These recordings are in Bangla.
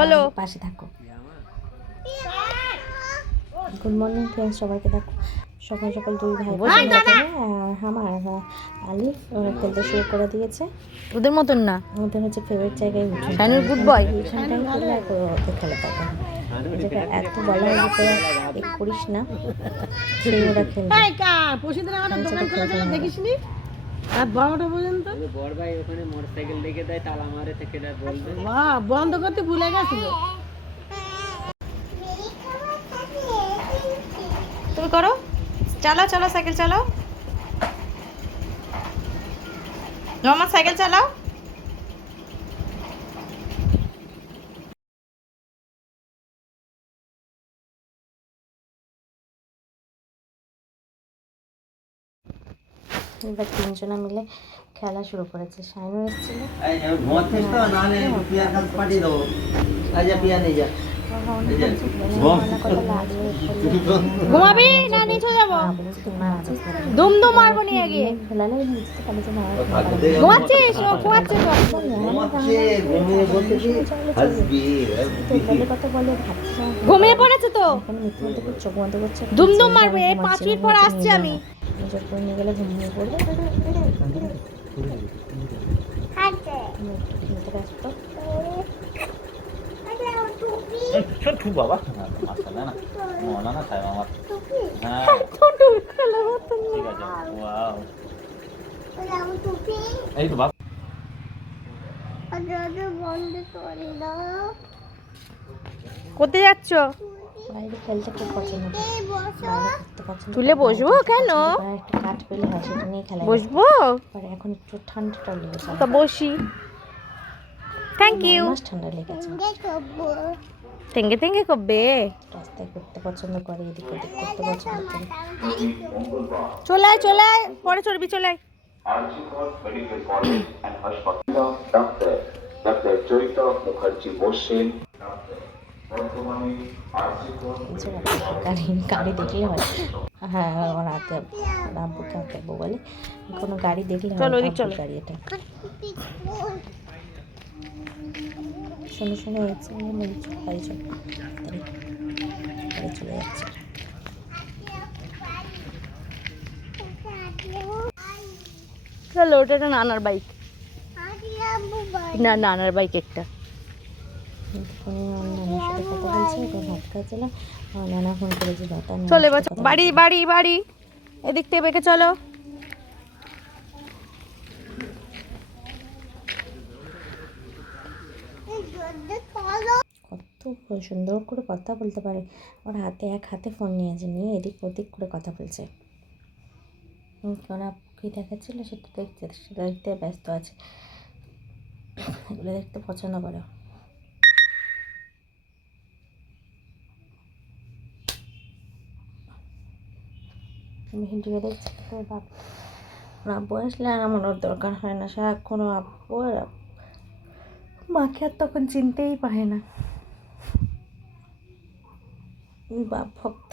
বলো, পাশে থাকো। গুড মর্নিং ফ্রেন্ডস, সবাইকে দেখো সকাল সকাল দুই ভাই আমার আলি ওরা খেলতে শুরু করে দিয়েছে। ওদের মতন না, ওদের হচ্ছে ফেভারিট জায়গায় উঠে শাইনুর গুড বয়। এখানটাই খেলে ওদের খেলে থাকে না, যেটা এত বলা হয় যে তোরা করিস না, সেই ওরা খেলবে। দেখিসনি আর বড়টা পর্যন্ত বড় ভাই ওখানে মোটরসাইকেল রেখে দেয়, তালা মারে থেকে দেয়, বলবে বন্ধ করতে ভুলে গেছিল। তুমি করো, চালাও চালাও সাইকেল চালাও, আমার সাইকেল চালাও। এবার তিনজনা মিলে খেলা শুরু করেছে। শাইনুর এসেছিল, ঘুমাবি না নিচে যাবো, দুমদুম মারবো নিয়ে গিয়ে। ঘুমাচ্ছিস? ও ঘুমাচ্ছে তো, ঘুমিয়ে পড়েছে তো, চোখ বন্ধ করছে, দুমদুম মারবে। 5 মিনিট পর আসছি আমি। নিজের করে নিয়ে গেলে ঘুমিয়ে পড়বে। ব্যস্ত বাবা মাশাআল্লাহ না মওলানা সাহেব আমার, হ্যাঁ ঠিক আছে, ওয়াও এই তো বাবা কোথায় যাচ্ছ? বাইরে খেলতে খুব পছন্দ করে, বাইরে পছন্দ তুলে বসবো কেন? একটা কাঠ পেলে হয় সেটা নিয়ে খেলা বসবো এখন একটু ঠান্ডাটা লেগেছে, তো বসি। Thank you. ঠান্ডা লেগেছে। থেঙ্গে থেঙ্গে করবে, রাস্তায় করতে পছন্দ করে, এদিক ওদিক করতে পছন্দ করে। চলে আয় চলে আয়, পরে চলবি, চলে আয়। গাড়ি দেখলে হয়, হ্যাঁ ওর হাতে আব্বুকে হাতে আব্বু বলে, কোনো গাড়ি দেখলে চলো ওদিক চলো। গাড়ি এটা শুনে শুনে হচ্ছে বাড়ি চল, বাড়ি চলে যাচ্ছে। চলো, ওটা একটা নানার বাইক, না নানার বাইক একটা। নানার সাথে কথা বলছে, ওটা ভাত খাচ্ছিলাম, নানা ফোন করেছিল। চলে বাড়ি বাড়ি বাড়ি, এদিক থেকে বেঁকে চলো। কত সুন্দর করে কথা বলতে পারে, ওর হাতে এক হাতে ফোন নিয়েছে, নিয়ে এদিক ওদিক করে কথা বলছে। ওরা কী দেখাচ্ছিল সেটা দেখতে, সেটা দেখতে ব্যস্ত আছে, এগুলো দেখতে পছন্দ করে। ভিডিও দেখছে তো বাপ, ওর আব্বু আসলে আর আমার ওর দরকার হয় না, সারাক্ষণ আব্বু আর মাকে আর তখন চিনতেই পারে না, বাপ ভক্ত।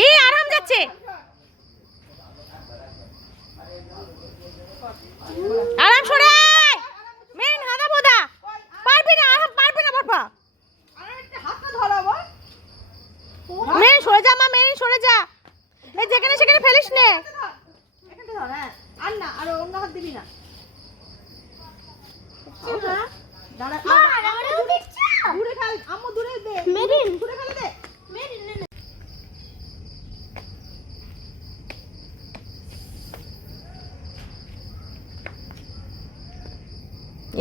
এই আরাম যাচ্ছে, আরাম সরে মেন হাদা বোদা, পারবি না পারবি না বাবা, মেন সরে যা মা, মেন সরে যা, এই যেখানে সেখানে ফেলিস নে, আর না, আর অন্য হাত দিবি না। দূরে খেল আম্মু, দূরে দে, দূরে ফেলে দে।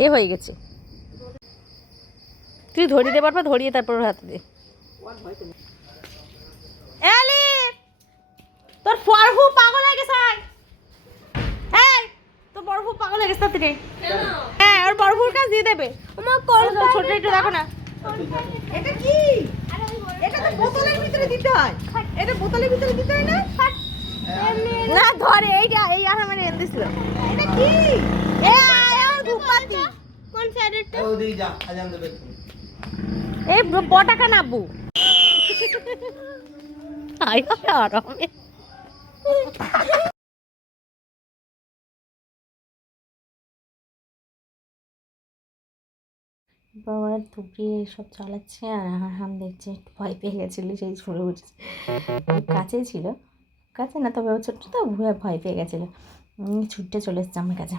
এ হয়ে গেছে, তুই ধরিয়ে দে পারবা, ধরিয়ে তারপর হাতে দে। এলি তোর ফরহু পাগল হয়ে গেছে, এই তোর বড়হু পাগল হয়ে গেছে তাড়াতাড়ি। হ্যাঁ ওর করভুর কাজ দিয়ে দেবে ছোট একটু দেখো না এটা কি? এটা তো বোতলের ভিতরে দিতে হয়। এটা বোতলের ভিতরে দিতে হয় না? না ধরে এইটা এই আর আমার এনে দিছিল এটা কি? এ আর ধূপপাতি কোন সাইডেরটা ওদিকে যা আজান দেবে এই পটাকা নাবু আয় আরামে বাবা ধুবড়ি এইসব চালাচ্ছে আর হাম দেখছে একটু ভয় পেয়ে গেছিলো সেই ছুড়ে উঠছে কাছে ছিল কাছে না তবে ও ছোট্ট তো ভয় পেয়ে গেছিলো ছুটতে চলে এসছে আমার কাছে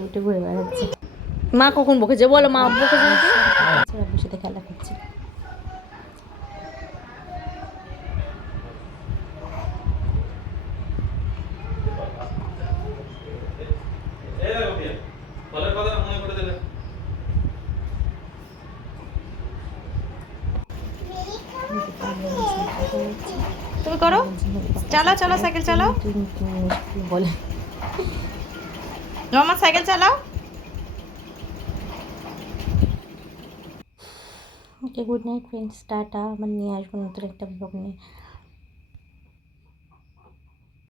উঠে ঘুরে বেড়াচ্ছে মা কখন বকেছে বলো মা বকেছে নাকি বাবুর সাথে খেলা করছে তুমি করো চালাও চালাও সাইকেল চালাও বলে মামা সাইকেল চালাও okay good night friends tata আমার নিয়ে আসবো নতুন একটা ব্লগ নিয়ে